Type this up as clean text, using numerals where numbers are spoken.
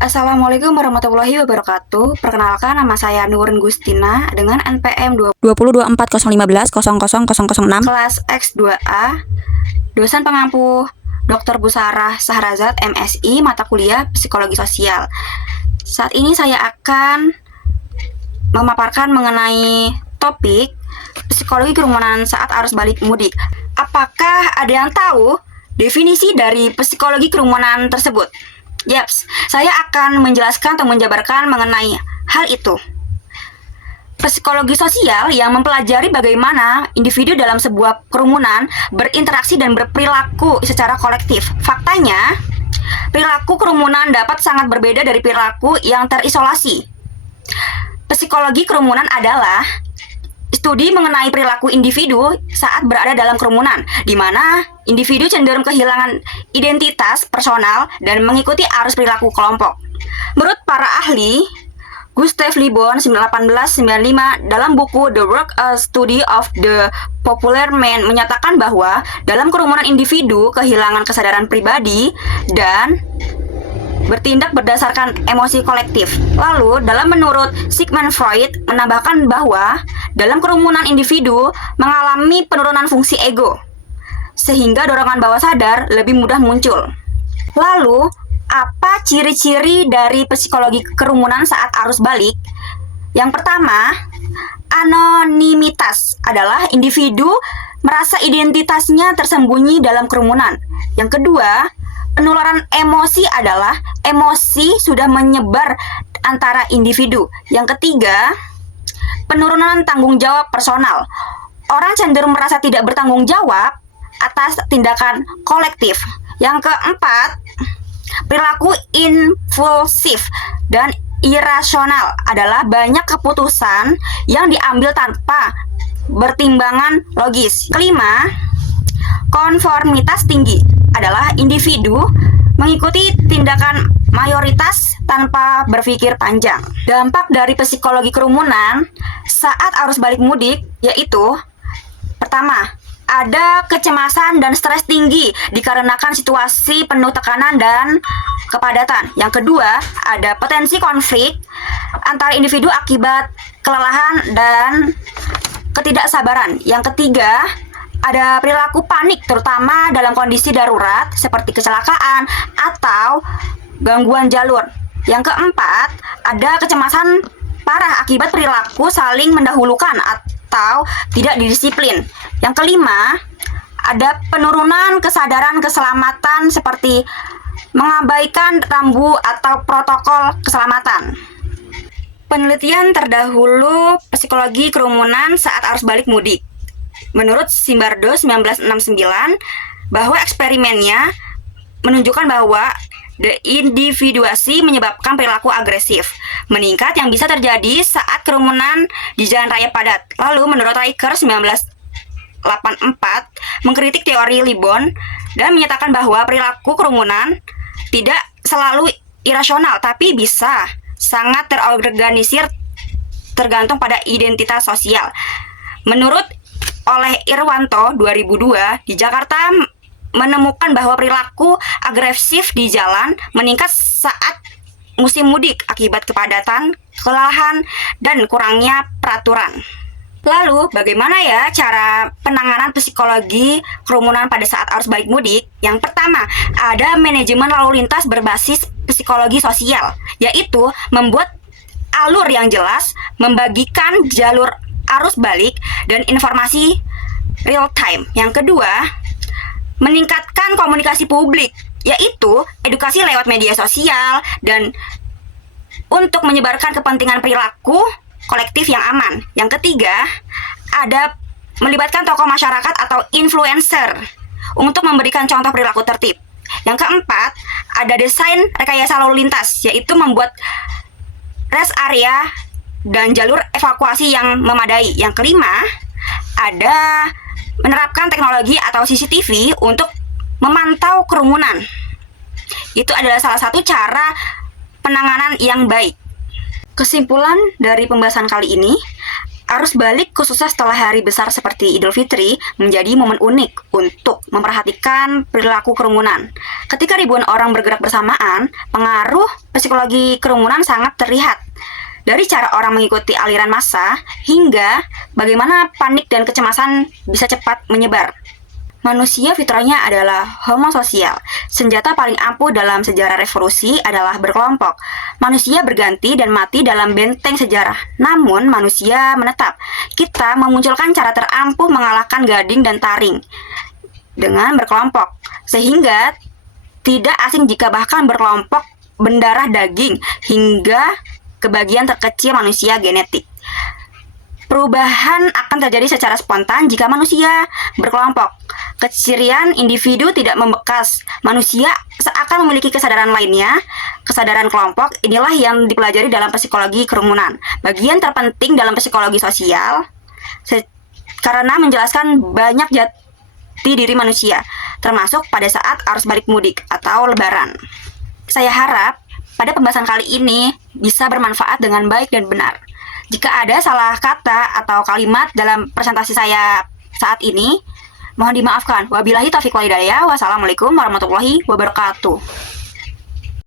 Assalamualaikum warahmatullahi wabarakatuh. Perkenalkan, nama saya Nurin Gustina dengan NPM 202401500006 kelas X2A, dosen pengampu Dr. Busarah Sahrazad MSI, mata kuliah Psikologi Sosial. Saat ini saya akan memaparkan mengenai topik psikologi kerumunan saat arus balik mudik. Apakah ada yang tahu definisi dari psikologi kerumunan tersebut? Yaps, saya akan menjelaskan atau menjabarkan mengenai hal itu. Psikologi sosial yang mempelajari bagaimana individu dalam sebuah kerumunan berinteraksi dan berperilaku secara kolektif. Faktanya, perilaku kerumunan dapat sangat berbeda dari perilaku yang terisolasi. Psikologi kerumunan adalah studi mengenai perilaku individu saat berada dalam kerumunan, di mana individu cenderung kehilangan identitas personal dan mengikuti arus perilaku kelompok. Menurut para ahli, Gustav Le Bon 1895 dalam buku The Work a Study of the Popular Man menyatakan bahwa dalam kerumunan individu kehilangan kesadaran pribadi dan bertindak berdasarkan emosi kolektif. Lalu, menurut Sigmund Freud menambahkan bahwa dalam kerumunan individu mengalami penurunan fungsi ego, sehingga dorongan bawah sadar lebih mudah muncul. Lalu, apa ciri-ciri dari psikologi kerumunan saat arus balik? Yang pertama, anonimitas adalah individu merasa identitasnya tersembunyi dalam kerumunan. Yang kedua, penularan emosi adalah emosi sudah menyebar antara individu. Yang ketiga, penurunan tanggung jawab personal. Orang cenderung merasa tidak bertanggung jawab atas tindakan kolektif. Yang keempat, perilaku impulsif dan irasional adalah banyak keputusan yang diambil tanpa pertimbangan logis. Kelima, konformitas tinggi adalah individu mengikuti tindakan mayoritas tanpa berpikir panjang. Dampak dari psikologi kerumunan saat arus balik mudik yaitu: pertama, ada kecemasan dan stres tinggi dikarenakan situasi penuh tekanan dan kepadatan. Yang kedua, ada potensi konflik antara individu akibat kelelahan dan ketidaksabaran. Yang ketiga, ada perilaku panik terutama dalam kondisi darurat seperti kecelakaan atau gangguan jalur. Yang keempat, ada kecemasan parah akibat perilaku saling mendahulukan atau tidak didisiplin. Yang kelima, ada penurunan kesadaran keselamatan seperti mengabaikan rambu atau protokol keselamatan. Penelitian terdahulu psikologi kerumunan saat arus balik mudik. Menurut Zimbardo 1969, bahwa eksperimennya menunjukkan bahwa deindividuasi menyebabkan perilaku agresif meningkat yang bisa terjadi saat kerumunan di jalan raya padat. Lalu menurut Riker 1984 mengkritik teori Le Bon dan menyatakan bahwa perilaku kerumunan tidak selalu irasional tapi bisa sangat terorganisir tergantung pada identitas sosial. Menurut oleh Irwanto 2002 di Jakarta menemukan bahwa perilaku agresif di jalan meningkat saat musim mudik akibat kepadatan, kelelahan, dan kurangnya peraturan. Lalu, bagaimana ya cara penanganan psikologi kerumunan pada saat arus balik mudik? Yang pertama, ada manajemen lalu lintas berbasis psikologi sosial, yaitu membuat alur yang jelas, membagikan jalur arus balik, dan informasi real time. Yang kedua, meningkatkan komunikasi publik, yaitu edukasi lewat media sosial dan untuk menyebarkan kepentingan perilaku kolektif yang aman. Yang ketiga, ada melibatkan tokoh masyarakat atau influencer untuk memberikan contoh perilaku tertib. Yang keempat, ada desain rekayasa lalu lintas, yaitu membuat rest area dan jalur evakuasi yang memadai. Yang kelima, ada menerapkan teknologi atau CCTV untuk memantau kerumunan. Itu adalah salah satu cara penanganan yang baik. Kesimpulan dari pembahasan kali ini, Arus balik khususnya setelah hari besar seperti Idul Fitri menjadi momen unik untuk memperhatikan perilaku kerumunan. Ketika ribuan orang bergerak bersamaan, pengaruh psikologi kerumunan sangat terlihat. Dari cara orang mengikuti aliran massa hingga bagaimana panik dan kecemasan bisa cepat menyebar. Manusia fitrahnya adalah homo sosial. Senjata paling ampuh dalam sejarah revolusi adalah berkelompok. Manusia berganti dan mati dalam benteng sejarah. Namun manusia menetap. Kita memunculkan cara terampuh mengalahkan gading dan taring dengan berkelompok. Sehingga tidak asing jika bahkan berkelompok mendarah daging hingga ke bagian terkecil manusia genetik. Perubahan akan terjadi secara spontan jika manusia berkelompok. Kecirian individu tidak membekas. Manusia seakan memiliki kesadaran lainnya. Kesadaran kelompok inilah yang dipelajari dalam psikologi kerumunan. Bagian terpenting dalam psikologi sosial karena menjelaskan banyak jati diri manusia, termasuk pada saat arus balik mudik atau lebaran. Saya harap pada pembahasan kali ini bisa bermanfaat dengan baik dan benar. Jika ada salah kata atau kalimat dalam presentasi saya saat ini, mohon dimaafkan. Wabillahi taufiq wal hidayah. Wassalamualaikum warahmatullahi wabarakatuh.